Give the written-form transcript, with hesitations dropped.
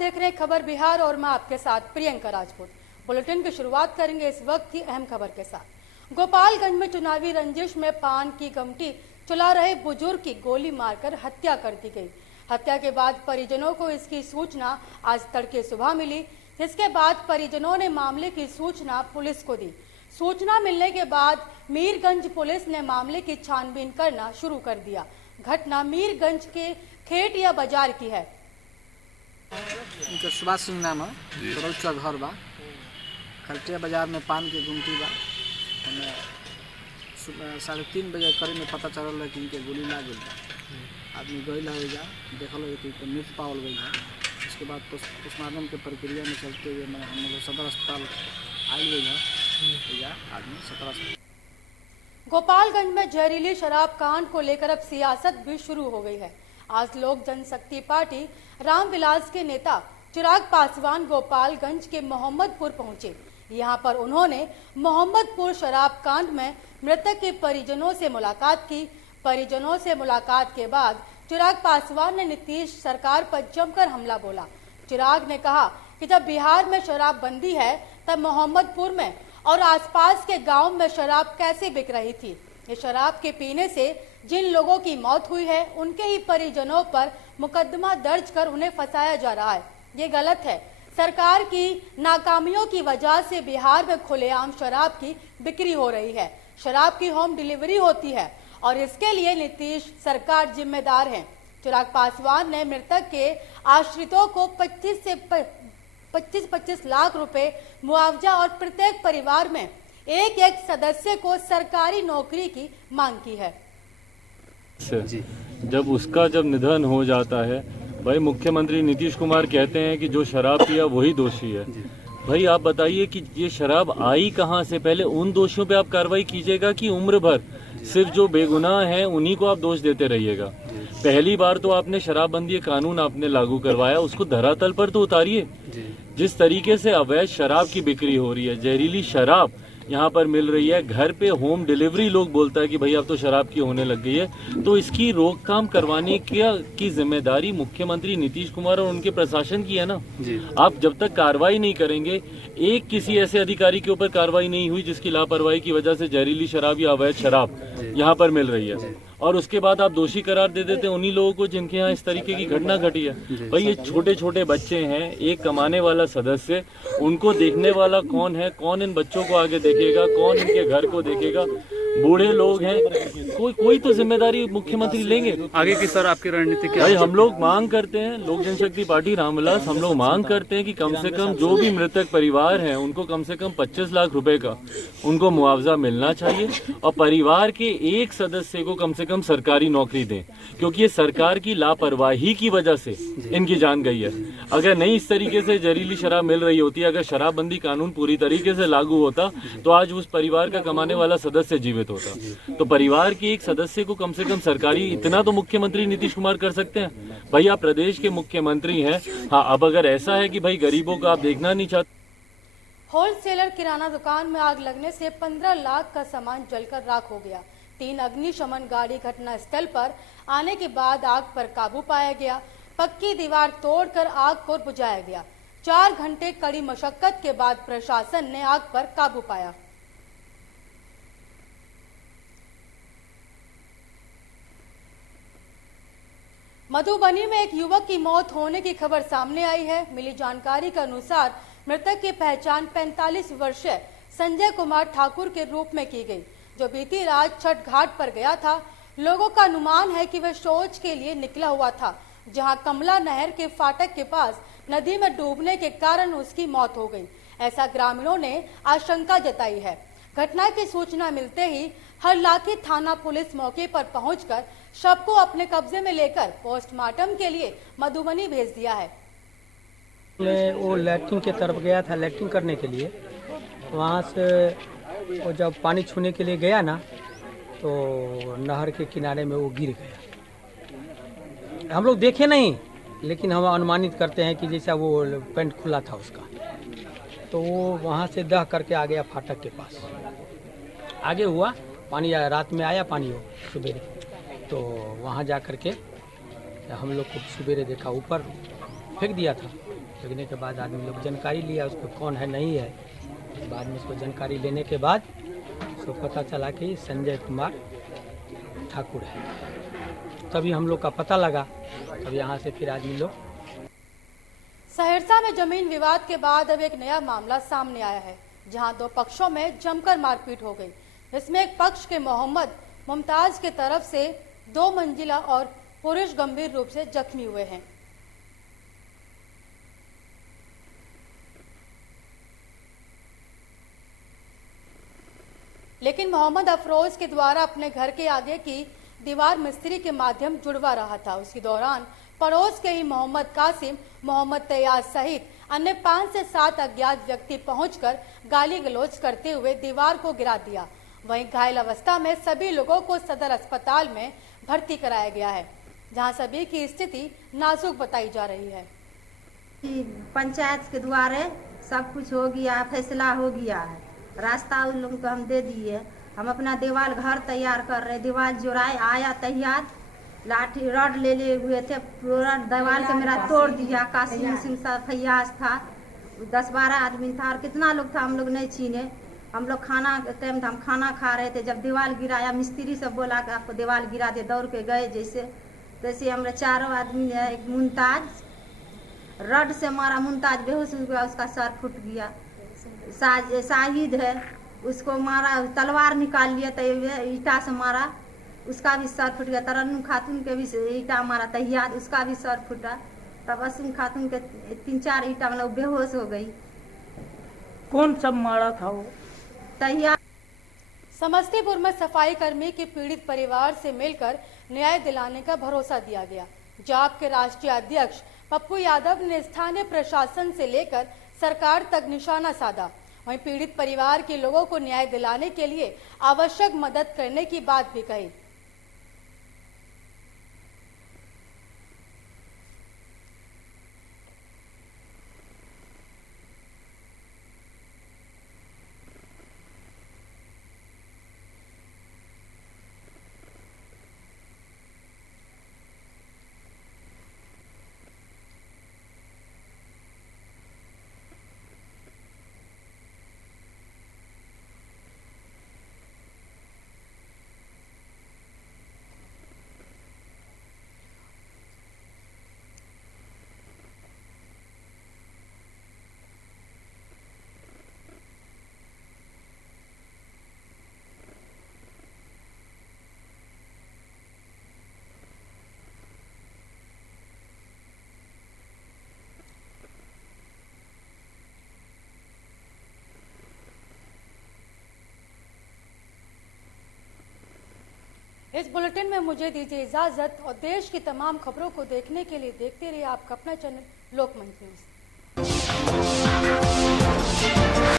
देख रहे हैं खबर बिहार और मैं आपके साथ प्रियंका राजपूत। बुलेटिन की शुरुआत करेंगे इस वक्त की अहम खबर के साथ। गोपालगंज में चुनावी रंजिश में पान की गमटी चला रहे बुजुर्ग की गोली मारकर हत्या कर दी गई। हत्या के बाद परिजनों को इसकी सूचना आज तड़के सुबह मिली, जिसके बाद परिजनों ने मामले की सूचना पुलिस को दी। सूचना मिलने के बाद मीरगंज पुलिस ने मामले की छानबीन करना शुरू कर दिया। घटना मीरगंज के खेटिया बाजार की है। उनके सुभाष सिंह नाम है, रौचा घर बा, खरटिया बाजार में पान के गुमटी बा। हमें सुबह 3:30 बजे करीब में पता चलल कि इनके गोली लग गई। आदमी गई जा देखल कि मृत पावल गई है। उसके बाद पोस्टमार्टम के प्रक्रिया में चलते हुए हम लोग सदर अस्पताल आई गई है। आदमी सदर अस्पताल। गोपालगंज में जहरीली शराब कांड को लेकर अब सियासत भी शुरू हो गई है। आज लोक जनशक्ति पार्टी रामविलास के नेता चिराग पासवान गोपालगंज के मोहम्मदपुर पहुंचे। यहां पर उन्होंने मोहम्मदपुर शराब कांड में मृतक के परिजनों से मुलाकात की। परिजनों से मुलाकात के बाद चिराग पासवान ने नीतीश सरकार पर जमकर हमला बोला। चिराग ने कहा कि जब बिहार में शराबबंदी है तब मोहम्मदपुर में और आसपास के गांव में शराब कैसे बिक रही थी। ये शराब के पीने से जिन लोगों की मौत हुई है उनके ही परिजनों पर मुकदमा दर्ज कर उन्हें फंसाया जा रहा है। ये गलत है। सरकार की नाकामियों की वजह से बिहार में खुलेआम शराब की बिक्री हो रही है। शराब की होम डिलीवरी होती है और इसके लिए नीतीश सरकार जिम्मेदार है। चिराग पासवान ने मृतक के आश्रितों को 25 लाख रुपए मुआवजा और प्रत्येक परिवार में एक सदस्य को सरकारी नौकरी की मांग की है। जब निधन हो जाता है, भाई मुख्यमंत्री नीतीश कुमार कहते हैं कि जो शराब पिया वही दोषी है। भाई आप बताइए कि ये शराब आई कहाँ से? पहले उन दोषियों पे आप कार्रवाई कीजिएगा कि उम्र भर सिर्फ जो बेगुनाह हैं उन्हीं को आप दोष देते रहिएगा। पहली बार तो आपने शराबबंदी कानून आपने लागू करवाया, उसको धरातल पर तो उतारिए। जिस तरीके से अवैध शराब की बिक्री हो रही है, जहरीली शराब यहाँ पर मिल रही है, घर पे होम डिलीवरी लोग बोलता है कि भाई अब तो शराब की होने लग गई है, तो इसकी रोकथाम करवाने की जिम्मेदारी मुख्यमंत्री नीतीश कुमार और उनके प्रशासन की है ना। आप जब तक कार्रवाई नहीं करेंगे, एक किसी ऐसे अधिकारी के ऊपर कार्रवाई नहीं हुई जिसकी लापरवाही की वजह से जहरीली शराब या अवैध शराब यहाँ पर मिल रही है, और उसके बाद आप दोषी करार दे देते हैं उन्हीं लोगों को जिनके यहाँ इस तरीके की घटना घटी है। भाई ये छोटे छोटे बच्चे हैं, एक कमाने वाला सदस्य, उनको देखने वाला कौन है? कौन इन बच्चों को आगे देखेगा? कौन इनके घर को देखेगा? बूढ़े लोग हैं, कोई तो जिम्मेदारी मुख्यमंत्री लेंगे। आगे की सर आपकी रणनीति क्या भाई है? हम लोग मांग करते हैं, लोक जनशक्ति पार्टी रामविलास, हम लोग मांग करते हैं कि कम से कम जो भी मृतक परिवार हैं उनको कम से कम 25 लाख रुपए का उनको मुआवजा मिलना चाहिए, और परिवार के एक सदस्य को कम से कम सरकारी नौकरी दें, क्योंकि ये सरकार की लापरवाही की वजह से इनकी जान गई है। अगर नहीं इस तरीके से जहरीली शराब मिल रही होती, अगर शराबबंदी कानून पूरी तरीके से लागू होता, तो आज उस परिवार का कमाने वाला सदस्य जीवित होता। तो परिवार के एक सदस्य को कम से कम सरकारी, इतना तो मुख्यमंत्री नीतीश कुमार कर सकते हैं। भाई आप प्रदेश के मुख्यमंत्री हैं। हाँ, अब अगर ऐसा है कि भाई गरीबों का आप देखना नहीं चाहते। होलसेलर किराना दुकान में आग लगने से 15 लाख का सामान जलकर राख हो गया। 3 अग्निशमन गाड़ी घटना स्थल पर आने के बाद आग पर काबू पाया गया। पक्की दीवार तोड़कर आग को बुझाया गया। 4 घंटे कड़ी मशक्कत के बाद प्रशासन ने आग पर काबू पाया। मधुबनी में एक युवक की मौत होने की खबर सामने आई है। मिली जानकारी के अनुसार मृतक की पहचान 45 वर्षीय संजय कुमार ठाकुर के रूप में की गई, जो बीती रात छठ घाट पर गया था। लोगों का अनुमान है कि वह शौच के लिए निकला हुआ था, जहां कमला नहर के फाटक के पास नदी में डूबने के कारण उसकी मौत हो गई, ऐसा ग्रामीणों ने आशंका जताई है। घटना की सूचना मिलते ही हरलाखी थाना पुलिस मौके पर पहुंचकर शव को अपने कब्जे में लेकर पोस्टमार्टम के लिए मधुबनी भेज दिया है। वो लैट्रिन के तरफ गया था, लैट्रिन करने के लिए। वहाँ से वो जब पानी छूने के लिए गया ना, तो नहर के किनारे में वो गिर गया। हम लोग देखे नहीं, लेकिन हम अनुमानित करते हैं कि जैसा वो पेंट खुला था उसका, तो वो वहाँ से दह करके आ गया फाटक के पास। आगे हुआ पानी, रात में आया पानी हो सवेरे, तो वहाँ जा कर के हम लोग को सवेरे देखा, ऊपर फेंक दिया था लगने के बाद आदमी लोग जानकारी लिया उसको कौन है नहीं है। बाद में उसको जानकारी लेने के बाद उसको पता चला कि संजय कुमार ठाकुर है। तभी हम लोग का पता लगा, तब यहाँ से फिर आदमी लोग। सहरसा में जमीन विवाद के बाद अब एक नया मामला सामने आया है, जहां दो पक्षों में जमकर मारपीट हो गई। इसमें एक पक्ष के मोहम्मद मुमताज के तरफ से 2 मंजिला और पुरुष गंभीर रूप से जख्मी हुए हैं। लेकिन मोहम्मद अफरोज के द्वारा अपने घर के आगे की दीवार मिस्त्री के माध्यम जुड़वा रहा था। उसी दौरान पड़ोस के ही मोहम्मद कासिम, मोहम्मद तैयाज सहित अन्य 5 से 7 अज्ञात व्यक्ति पहुंचकर गाली गलौज करते हुए दीवार को गिरा दिया। वहीं घायल अवस्था में सभी लोगों को सदर अस्पताल में भर्ती कराया गया है, जहां सभी की स्थिति नाजुक बताई जा रही है। पंचायत के द्वारा सब कुछ हो गया, फैसला हो गया है, रास्ता उन लोगों को हम दे दिए। हम अपना दीवार घर तैयार कर रहे, दीवार जोड़ाए आया तैयार, लाठी रड ले हुए थे, पूरा दीवार के मेरा तोड़ दिया। कासिम सिंह फैयाज था, 10-12 आदमी था और कितना लोग था हम लोग नहीं छीने। हम लोग खाना टाइम था, हम खाना खा रहे थे, जब दीवार गिराया मिस्त्री सब बोला कि आपको दीवार गिरा दे, दौड़ के गए। जैसे हम 4 आदमी है, एक मुमताज रड से मारा, मुमताज बेहोश हो गया, उसका सर फूट गया। शाहिद है, उसको मारा, तलवार निकाल लिया, तो ईटा से मारा, उसका भी सर फूट गया। तरन्नुम खातून के भी ईटा मारा, तहियाद उसका भी सर फूटा। तब असुम खातून के 3-4 ईटा मतलब बेहोश हो गई। कौन सब मारा था वो? तहियाद। समस्तीपुर में सफाई कर्मी के पीड़ित परिवार से मिलकर न्याय दिलाने का भरोसा दिया गया। जाप के राष्ट्रीय अध्यक्ष पप्पू यादव ने स्थानीय प्रशासन से लेकर सरकार तक निशाना साधा। वहीं पीड़ित परिवार के लोगों को न्याय दिलाने के लिए आवश्यक मदद करने की बात भी कही। इस बुलेटिन में मुझे दीजिए इजाजत और देश की तमाम खबरों को देखने के लिए देखते रहिए आपका अपना चैनल लोकमंच न्यूज।